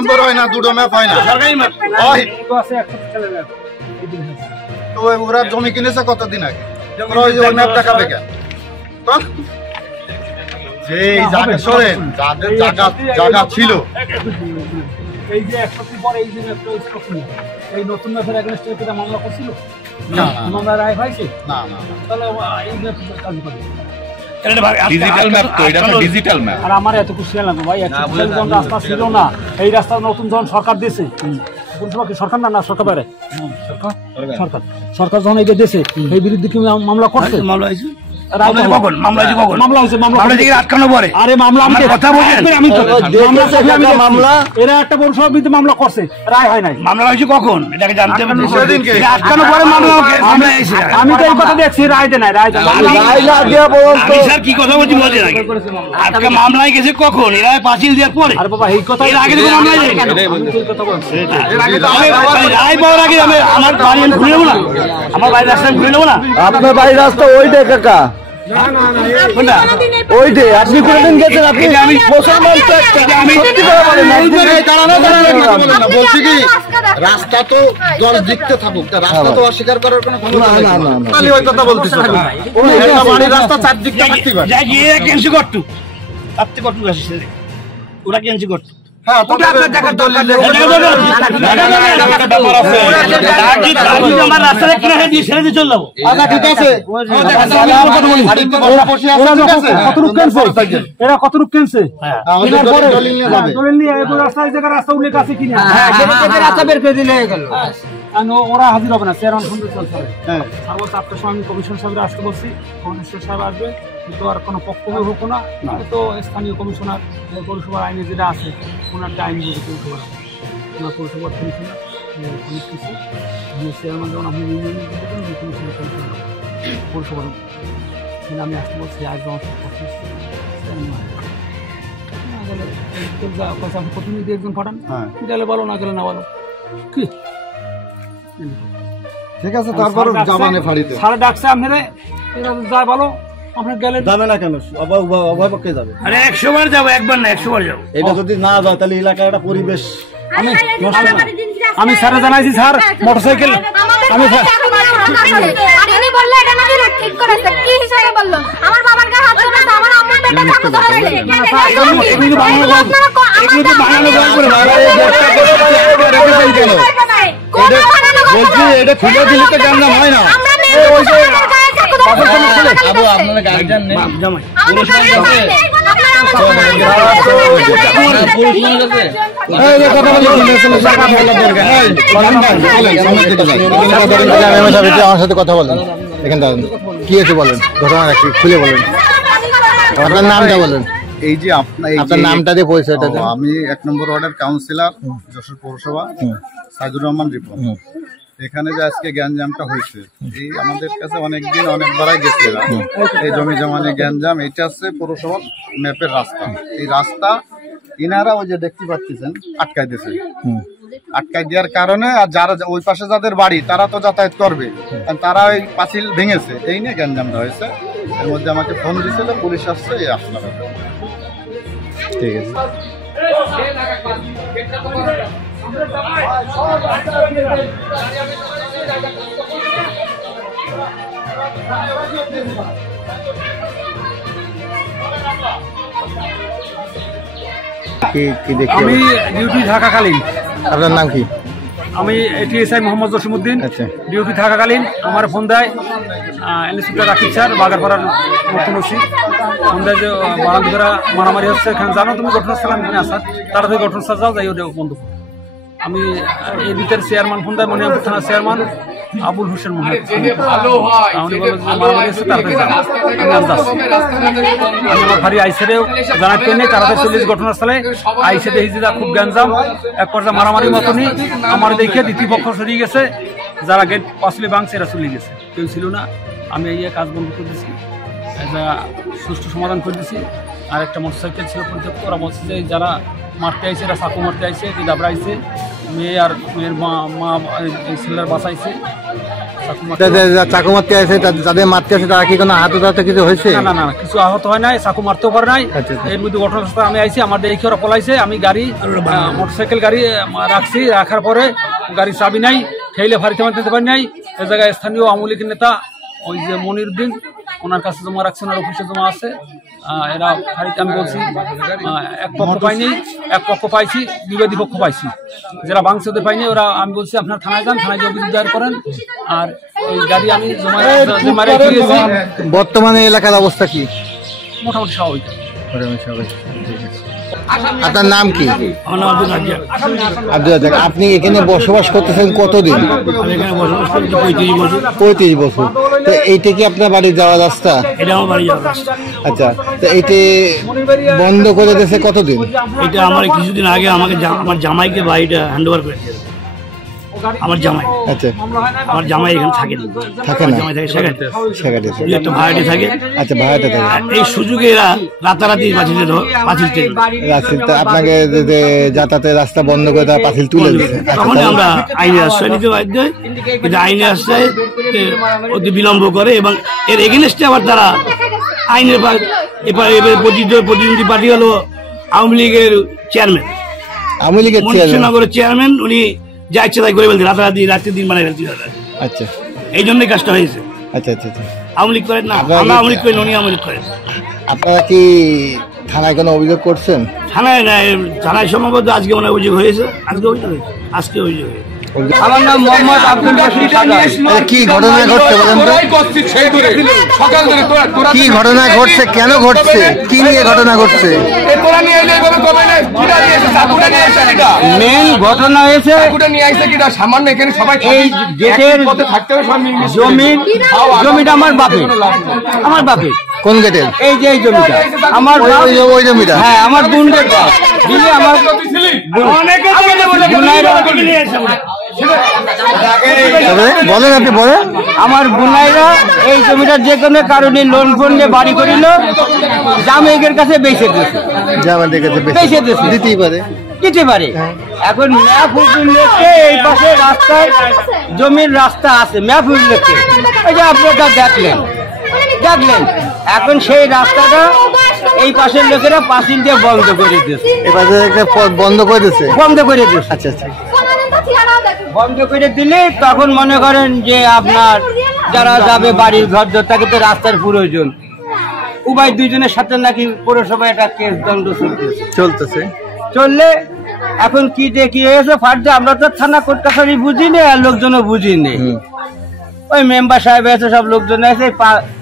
নম্বর হয় না, দুটো ম্যাপ হয় না, সরকারি ম্যাপ হয় তো আছে একটা চ্যানেল ম্যাপ। তো ওরা জমি কিনেছে কতদিন আগে, ওরা ওই যে ওই ম্যাপ দেখাবে কেন? তো যে জায়গা সরেন, যাদের জায়গা ছিল এই যে 1 সপ্তাহ পরে এই যে ম্যাপটা স্টপ হলো, এই নতুন ম্যাপের এগেইনস্টে এটা মামলা করছিল না, মামলা রায় হয়েছে, না না তাহলে এই ম্যাপ কাজ করে। ডিজিটাল ম্যাপ তো, এটা তো ডিজিটাল ম্যাপ। আর আমার এত খুশি হলাম ভাই, যখন রাস্তা ছিল না, এই রাস্তা নতুন যখন সরকার দিয়েছে, সরকার না সরকার বাইরে সরকার যখন এইটা দিয়েছে, এই বিরুদ্ধে কি মামলা করছে? মামলা হয়েছে এরা একটা পৌরসভার বিরুদ্ধে মামলা করছে, রায় হয় নাই। মামলা হয়েছে কখন এটাকে জানতে হবে। আটকানো পরে মামলা আমি তো এই কথা দেখছি, রায় দেয় নাই, রায় স্যার কি কথা বলছি বলছে নাকি আজকে মামলায় গেছে কখন? এরা পাঁচিল দেওয়ার পরে। আরে বাবা এই কথা আগে তো মামলা রায় পাওয়ার আগে আমার বাড়ি আমি ঘুরে নেবো না, আমার বাড়ির রাস্তা ঘুরে নেবো না। আপনার বাড়ির রাস্তা ওইটাই কাকা, ওইটাই আপনি কোনদিন গেছেন? আপনি আমি মুসলমান তো আমি সত্যি কথা বলেন না, বলছি কি রাস্তা তো জল দিকতে থাকুক, রাস্তা তো অস্বীকার করার কোনো ক্ষমতা নেই। খালি ওই কথা বলতেছ, ওই একটা বাড়ির রাস্তা চারদিকটা থাকতে পারে। যাই গিয়ে ক্যান্সি করতু আপনি করতু আসছে ওরা ক্যান্সি করতু। হ্যাঁ তো আমার রাস্তায় কিনারে দিয়ে ছেড়ে দিয়ে চলে যাবো। আচ্ছা ঠিক আছে, এরা কতটুক কেনছে দলিল নিয়ে যাবে। রাস্তা উল্লেখ আছে কিনা, রাস্তা বের করে দিলে হয়ে গেল। ওরা হাজির হবে না, চেয়ারম্যান ফোন দিয়ে চলতে হবে। সর্বোচ্চ আপনার সঙ্গে কমিশন সাহেবরা আসতে বলছি, কমিশনার সাহেব আসবে, কিন্তু আর কোনো পক্ষে হোক না, তো স্থানীয় কমিশনার পৌরসভার আইনে যেটা আছে ওনার আইন বুঝে পৌরসভার ওনার পৌরসভার কমিশনার চেয়ারম্যান যেমন আপনি পৌরসভার আমি আসতে বলছি, আজ আপনি প্রতিনিধি একজন পাঠান, গেলে বলো না গেলে না বলো কি ঠিক আছে। তারপর জামানে ফাড়িতে সারা ডাকছে আপনারা, যা বলো আপনার গেলে যাবে না কেন? উভয় পক্ষে যাবে। আরে 100 বার যাবো, একবার না 100 বার যাবো। এটা যদি না যায় তাহলে এলাকার একটা পরিবেশ আমি স্যারে জানাইছি, স্যার মোটরসাইকেল আমি বললো এটা নাকি ঠিক করেছে, কি হিসাবে বললো? আমার বাবার গায়ে হাত তুলেছে, আমার আম্মুর পেটে চাকু ধরে রেখেছে। বলছি এটা খুলে দিলে তো জানলাম হয় না। আপনারা গার্জিয়ান নেই জামাই আমার সাথে কথা বলেন, এখানে কি হয়েছে বলেন, ঘটনা কি খুলে বলেন, আপনার নামটা বলেন। এই যে আপনার নামটা দিয়ে পরিচয়টা। আমি 1 নম্বর ওয়ার্ডের কাউন্সিলর, যশোর পৌরসভা, সাইদুর রহমান রিপন। এখানে যে আজকে গ্যাঞ্জামটা হয়েছে, এই আমাদের কাছে অনেকদিন অনেকবারই গেছে এই জমি জমানে গ্যাঞ্জাম। এটা হচ্ছে পৌরসভার ম্যাপের রাস্তা, এই রাস্তা ইনারা ওই যে দেখতে পাচ্ছেন আটকাই দিয়েছে। আটকাই দেওয়ার কারণে আর যারা ওই পাশে যাদের বাড়ি তারা তো যাতায়াত করবে, তারা ওই পাঁচিল ভেঙেছে, এই নিয়ে গ্যাঞ্জামটা হয়েছে। এর মধ্যে আমাকে ফোন দিয়েছিল, পুলিশ আসছে, এই আসলাম। ঠিক আছে। আমি ডিউটি থাকাকালীন, আপনার নাম কি? আমি এটিএসআই মোহাম্মদ জসিমউদ্দিন। ডিউটি থাকাকালীন আমার ফোন দেয় ইন্সপেক্টর রাকিব স্যার, বাগারপাড়ার নতুন ওসি। ফোন দেয় যে বারান্দিরা মারামারি হচ্ছে, এখানে জানো তুমি ঘটনাস্থলে, আমি এখানে আসার তাড়াতাড়ি ঘটনাস্থল যাও, যাই ওটা বন্ধ। আমি এই ভিতরে চেয়ারম্যান ফোন দেয়, মনিরামপুর থানার চেয়ারম্যান আবুল হোসেন মোহাম্মদ, উনি বলে যে মারামারি হচ্ছে, তাড়াতাড়ি আমি আমার ভারী আইসেরেও জানাতে নেই, তাড়াতাড়ি চলে ঘটনাস্থলে। আইসে দেখি যে খুব গ্যাঞ্জাম, এক পর্যায়ে মারামারির মতনই আমার দেখে দ্বিতীয় পক্ষ সরিয়ে গেছে, যারা গেট পাঁচলি ভাঙছে এরা চলে গেছে, কেউ ছিল না। আমি এই কাজ বন্ধ করে দিয়েছি, সুষ্ঠু সমাধান করে দিয়েছি। আর একটা মোটরসাইকেল ছিল পরিত্যক্ত, ওরা বলছে যে যারা মারতে আইছে, এরা চাকু মারতে আইছে, দাবড়াইছে, মেয়ে আর মেয়ের মা ছেলের বাঁচাইছে, চাকু মারতে আছে, যাদের মারতে আছে তারা কি কোনো আহত কিছু হয়েছে? না না, কিছু আহত হয় নাই, চাকু মারতেও পারে নাই। এর মধ্যে ঘটনাস্থলে আমি আইছি, আমার দেখি ওরা পলাইছে। আমি গাড়ি মোটরসাইকেল গাড়ি রাখছি, রাখার পরে গাড়ি চাবি নাই, ঠেলে ফাঁড়িতে মারতে পারি নাই। এই জায়গায় স্থানীয় আওয়ামী লীগের নেতা ওই যে মনিরুদ্দিন, ওনার কাছে জমা রাখছে, ওনার অফিসে জমা আছে। এরা ফাঁড়িতে আমি বলছি এক পক্ষ পাইনি, এক পক্ষ পাইছি, বিবাদী পক্ষ পাইছি। যারা ভাঙছে ওদের পাইনি, ওরা আমি বলছি আপনার থানায় যান, থানায় অভিযোগ দায়ের করেন। আর এই গাড়ি আমি জমা রেখে গেছি। বর্তমানে এলাকার অবস্থা কি? মোটামুটি স্বাভাবিক। আপনার নাম কি? আমার নাম আব্দুল রাজ্জাক। আব্দুল রাজ্জাক, আপনি এখানে বসবাস করতেছেন কতদিন? আমি এখানে বসবাস করছি 35 বছর। 35 বছর। তো এইটা কি আপনার বাড়ি যাওয়ার রাস্তা? এটা আমার বাড়ি যাওয়ার রাস্তা। আচ্ছা, তো এইটা বন্ধ করে দিয়েছে কতদিন? এটা আমার কিছুদিন আগে আমাকে আমার জামাইকে বাড়িটা হ্যান্ড ওভার করে দিয়েছে। আমার জামাই, আচ্ছা, আমার জামাই এখানে থাকে না, জামাই থাকে সেখানে একটা ভাড়াটি থাকে। আচ্ছা, ভাড়াটা থাকে। এই সুযোগে এরা রাতারাতি পাঁচিল আপনাকে যাতায়াতের রাস্তা বন্ধ করে তারা পাঁচিল তুলে দিচ্ছে। তখন আমরা আইনের আশ্রয় নিতে বাধ্য হই, কিন্তু আইনের আশ্রয় অতি বিলম্ব করে এবং এর এগেনস্টে আবার তারা আইনের প্রতিনিধি পার্টি হলো আওয়ামী লীগের চেয়ারম্যান, আওয়ামী লীগের মনসুনগরের চেয়ারম্যান। উনি যা ইচ্ছে তাই করে ফেলতে, রাতারাতি রাত্রি দিন বানাই ফেলতে। আচ্ছা, এই জন্যই কাজটা হয়েছে। আচ্ছা আচ্ছা আচ্ছা। আওয়ামী লীগ করেন না, আমরা আওয়ামী লীগ করেন, উনি আওয়ামী লীগ করেন। আপনারা কি থানায় কোনো অভিযোগ করছেন? থানায় সম্ভবত আজকে মনে অভিযোগ হয়েছে, আজকে অভিযোগ হয়েছে। আমার নাম মোহাম্মদ আব্দুল রশিদ। কি ঘটনা ঘটছে বলেন তো? কি ঘটনা ঘটছে, কেন ঘটছে, কি নিয়ে ঘটনা ঘটছে? মেন ঘটনা হয়েছে সামান্য এখানে সবাই এই গেটের জমিটা আমার বাপের। আমার বাপের কোন গেটের? এই যে এই জমিটা আমার ওই জমিটা। হ্যাঁ, আমার বোনদের দিলে আমার বলেন, আপনি বলেন। আমার বোনাইরা এই জমিটা যে কোনো কারণে লোন ফোন নিয়ে বাড়ি করিল, জামাইকের কাছে বেঁচে দিয়েছে। জামাইদের কাছে বেঁচে দিতেই পারে, দিতে পারে। এখন ম্যাপ উল্লেখে এই পাশে রাস্তায় জমির রাস্তা আছে, ম্যাপ উল্লেখে। এই যে আপনারা দেখলেন। এখন সেই রাস্তাটা এই পাশের লোকেরা পাঁচিল দিয়ে বন্ধ করে দিয়েছে। এই পাশে বন্ধ করে দিয়েছে। আচ্ছা আচ্ছা। বন্ধ করে দিলে তখন মনে করেন যে আপনার যারা যাবে বাড়ির ঘর ধর, তাকে তো রাস্তার প্রয়োজন। উভয় দুইজনের সাথে নাকি পৌরসভায় একটা কেস দণ্ড চলতেছে। চললে এখন কি হয়েছে ফার্দে, আমরা তো থানা কোর্ট কাছারি বুঝিনি, আর লোকজনও বুঝিনি। ওই মেম্বার সাহেব আছে, সব লোকজন আছে,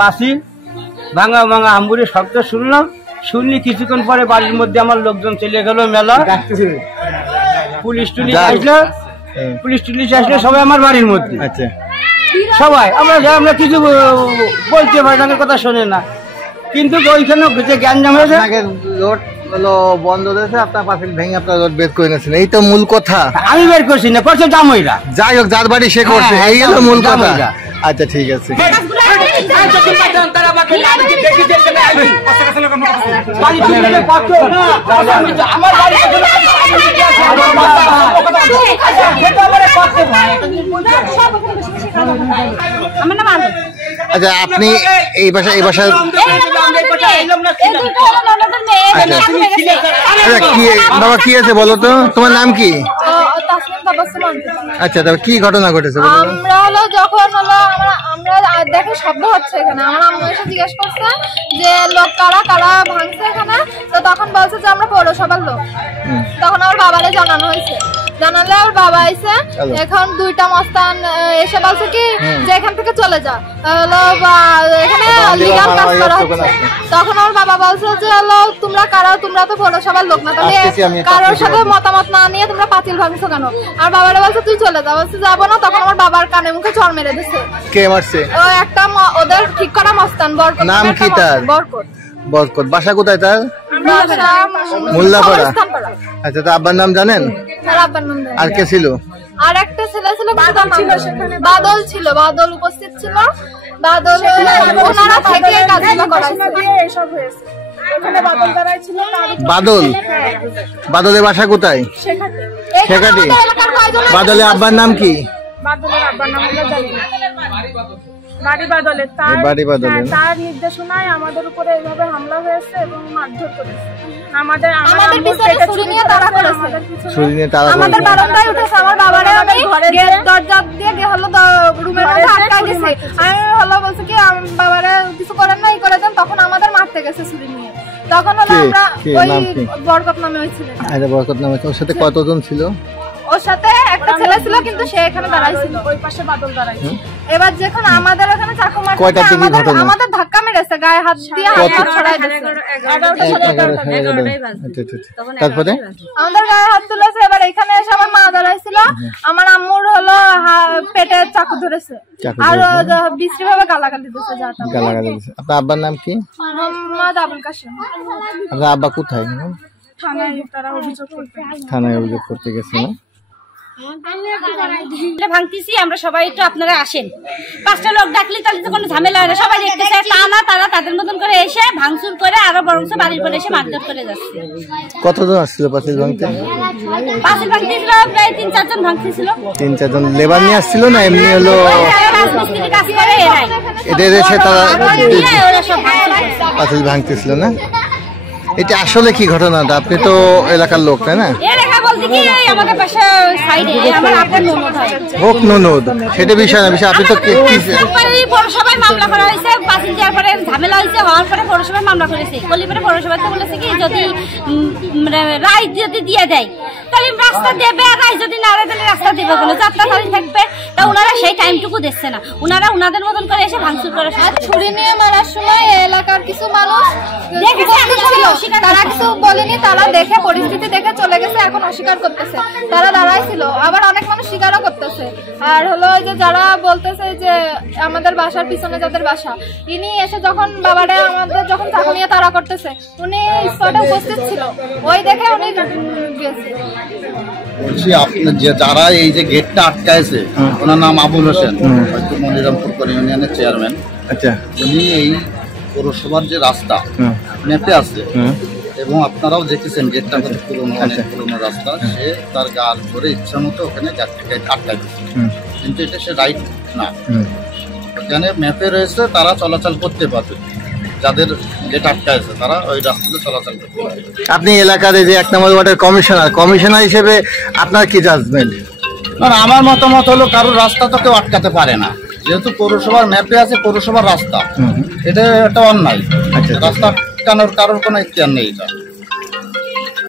পাঁচিল ভাঙা হাম্বুরি শব্দ শুনলি কিছুক্ষণ পরে বাড়ির মধ্যে আমার লোকজন চলে গেল মেলা। পুলিশ টুলিশ আসলে সবাই আমার বাড়ির মধ্যে। আচ্ছা, সবাই আমরা কিছু বলতে পারি, তাদের কথা শোনে না। কিন্তু ওইখানে যে গ্যাঞ্জাম হয়েছে, রোড হলো বন্ধ হয়েছে, আপনার পাঁচিল ভেঙে আপনার রোড বের করে নিয়েছেন, এই তো মূল কথা। আমি বের করছি না, করছে জামাইরা। যাই হোক, যার বাড়ি সে করছে, এই হলো মূল কথা। আচ্ছা, ঠিক আছে। আচ্ছা, আপনি এই বাসায় বাবা কি আছে বলো তো, তোমার নাম কি? আচ্ছা, তবে কি ঘটনা ঘটেছে? আমরা হলো যখন হলো আমরা দেখে শব্দ হচ্ছে এখানে, আমার আম্মু এসে জিজ্ঞেস করছে যে লোক কারা ভাঙছে এখানে। তো তখন বলছে যে আমরা পৌরসভার লোক। তখন আমার বাবারে জানানো হয়েছে, জানালে ওর বাবা আইছে। এখন দুইটা মস্তান এসে বলছে কি যে এখান থেকে চলে যা, হলো এখানে লিগাল কাজ করা হচ্ছে। তখন ওর বাবা বলছে যে হলো তোমরা কারা, তোমরা তো পৌরসভার লোক না, তাহলে কারোর সাথে মতামত না নিয়ে তোমরা পাঁচিল ভাঙছো কেন? আর বাবারে বলছে তুই চলে যা, বলছে যাবো না। তখন আমার বাবার কানে মুখে চড় মেরে দিচ্ছে। কে মারছে? ও একটা ওদের ঠিক করা মস্তান বরকত। নাম কি তার? বরকত। বাসা কোথায় তার? মোল্লাপাড়া। আচ্ছা, তো আব্বার নাম জানেন? আর কে ছিল? আর একটা ছেলে ছিল, বাদল ছিল, বাদল উপস্থিত ছিল। বাদল ওনারা থেকে কাজগুলো করাইছে। বাদলের বাসা কোথায়? শেখাটি। বাদলের আব্বার নাম কি? বাদলের আব্বার নাম আমরা জানি না। বাড়ি বাদলের তার নির্দেশনায় আমাদের উপরে এইভাবে হামলা হয়েছে এবং মারধর করেছে। আমাদের পিছনে ছুরি নিয়ে তাড়া করেছে, আমাদের বারান্দায় উঠেছে। আমার বাবারে আমি দরজা দিয়ে হলো রুমের মধ্যে আটকা গেছে। আমি হলো বলছি কি বাবারে কিছু করেন না, এই করে দেন। তখন আমাদের মারতে গেছে ছুরি নিয়ে। তখন হলো আমরা ওই বরকত নামে হয়েছিল। বরকত নামে ওর সাথে কতজন ছিল? ওর সাথে একটা ছেলে ছিল, কিন্তু সে এখানে দাঁড়াইছিল, ওই পাশে বাদল দাঁড়াইছিল। এবার যখন আমাদের এখানে চাকু মারছে, আমাদের ধাক্কা মেরেছে, গায়ে হাত দিয়ে হাত ছড়াই দিয়েছে। তারপরে আমাদের গায়ে হাত তুলেছে। এবার এখানে এসে আমার মা দাঁড়াইছিল, আমার আম্মুর হলো পেটে চাকু ধরেছে আর বিশ্রী ভাবে গালাগালি দিয়েছে। আপনার আব্বার নাম কি? মোহাম্মদ আবুল কাশেম। আপনার আব্বা কোথায়? থানায় অভিযোগ করতে গেছে না? ভাঙতেছি আমরা সবাই, একটু আপনারা আসেন। 5টা লোক ডাকলে তাহলে তো কোনো ঝামেলা হয় না, সবাই দেখতেছে। তা না, তারা তাদের মতন করে এসে ভাঙচুর করে আরো বরঞ্চ বাড়ির পরে এসে মারধর করে যাচ্ছে। কতজন আসছিল পাঁচিল ভাঙতে? পাঁচিল ভাঙতেছিল প্রায় 3-4 জন ভাঙতেছিল। 3-4 জন লেবার নিয়ে আসছিল না এমনি হলো রাজমিস্ত্রি কাজ করে এরাই? এদের এসে তারা পাঁচিল ভাঙতেছিল না? এটা আসলে কি ঘটনাটা? আপনি তো এলাকার লোক, তাই না? হোক ননদ, সেটা বিষয় না। বিষয় আপনি তো পৌরসভায় মামলা করা হয়েছে, পাঁচিল দেওয়ার পরে ঝামেলা হয়েছে, হওয়ার পরে পৌরসভায় মামলা করেছে। কলিপারে পৌরসভা তো বলেছে কি যদি রায় যদি দিয়ে দেয় তাহলে রাস্তা দেবে, আর রায় যদি না দেয় তাহলে রাস্তা দেবে, কোনো যাত্রা তাহলে থাকবে। তা ওনারা সেই টাইমটুকু দিচ্ছে না, ওনারা ওনাদের মতন করে এসে ভাঙচুর করে। ছুরি নিয়ে মারার সময় এলাকার কিছু মানুষ তারা কিছু বলেনি, তারা দেখে পরিস্থিতি দেখে চলে গেছে, এখন অস্বীকার করতেছে। তারা দাঁড়াইছিল, আবার অনেক মানুষ স্বীকারও করতেছে। আর হলো ওই যে যারা বলতেছে যে আমাদের বাসার পিছনে যাদের বাসা, ইনি এসে যখন বাবারা আমাদের যখন চাকু নিয়ে তাড়া করতেছে, উনি স্পটে উপস্থিত ছিল, ওই দেখে উনি গেছে। বলছি আপনার যে যারা এই যে গেটটা আটকাইছে, ওনার নাম আবুল হোসেন, হয়তো মনিরামপুর ইউনিয়নের চেয়ারম্যান। আচ্ছা, উনি এই পৌরসভার যে রাস্তা মেপে আছে এবং আপনারাও দেখেছেন গেটটা কত পুরোনো, অনেক পুরোনো রাস্তা। সে তার গাল ধরে ইচ্ছা মতো ওখানে আটকাই দিচ্ছে, কিন্তু এটা সে রাইট না। ওখানে ম্যাপে রয়েছে তারা চলাচল করতে পারবে, যাদের গেট আটকাইছে তারা ওই রাস্তাতে চলাচল করতে পারবে। আপনি এলাকার যে 1 নম্বর ওয়ার্ডের কমিশনার হিসেবে আপনার কি জাজমেন্ট? না, আমার মতামত হলো কারোর রাস্তা তো কেউ আটকাতে পারে না, যেহেতু পৌরসভার ম্যাপে আছে পৌরসভার রাস্তা, এটা একটা অন্যায়। রাস্তা আটকানোর কারোর কোনো ইখতিয়ার নেই। এটা